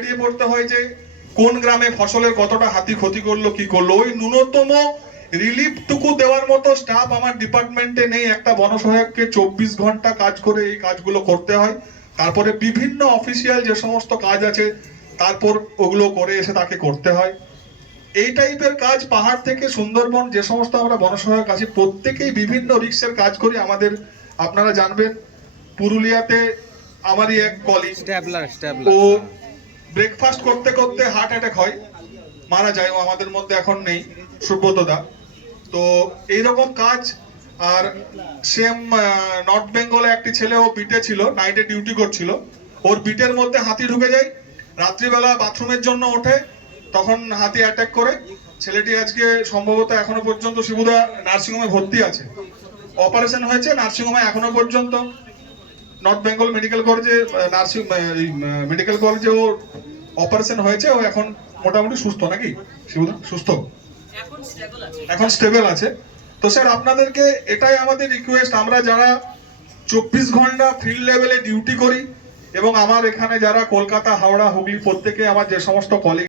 বেরিয়ে পড়তে হয় যে কোন গ্রামে ফসলের কতটা হাতি ক্ষতি করলো কি করলো, ওই ন্যূনতম রিলিফ টুকু দেওয়ার মতো স্টাফ আমার ডিপার্টমেন্টে নেই। একটা বনসহায়ককে 24 ঘন্টা কাজ করে এই কাজগুলো করতে হয়। তারপরে বিভিন্ন অফিসিয়াল যে সমস্ত কাজ আছে তারপর ওগুলো করে এসে তাকে করতে হয়। এই টাইপের কাজ পাহাড় থেকে সুন্দরবন যে সমস্ত আমরা বনসহায়ক আছি প্রত্যেকেই বিভিন্ন রিস্কের কাজ করি। আমাদের আপনারা জানবেন পুরুলিয়াতে আমারই এক কলিগ, ও ব্রেকফাস্ট করতে করতে হার্ট অ্যাটাক হয়, মারা যায়। ও আমাদের মধ্যে এখন নেই, সুব্রত দা। তো এইরকম কাজ। আর সেম নর্থ বেঙ্গলে একটি ছেলে, ও বিটে ছিল, নাইটে ডিউটি করছিল, ওর বিটের মধ্যে হাতি ঢুকে যায়, রাত্রিবেলা বাথরুমের জন্য ওঠে, তখন হাতি অ্যাটাক করে। ছেলেটি আজকে সম্ভবত এখনো পর্যন্ত শিবুদা নার্সিংহোমে ভর্তি আছে, অপারেশন হয়েছে নার্সিংহোমে এখনো পর্যন্ত। নর্থ বেঙ্গল মেডিকেল কলেজে নার্সিং মেডিকেল কলেজে ও অপারেশন হয়েছে, ও এখন মোটামুটি সুস্থ, নাকি শিবুদা? সুস্থ, এখন স্টেবল আছে। তো স্যার আপনাদেরকে এটাই আমাদের রিকোয়েস্ট, আমরা যারা 24 ঘন্টা ফিল্ড লেভেলে ডিউটি করি এবং আমার এখানে যারা কলকাতা, হাওড়া, হুগলি প্রত্যেকে আমার যে সমস্ত কলিগ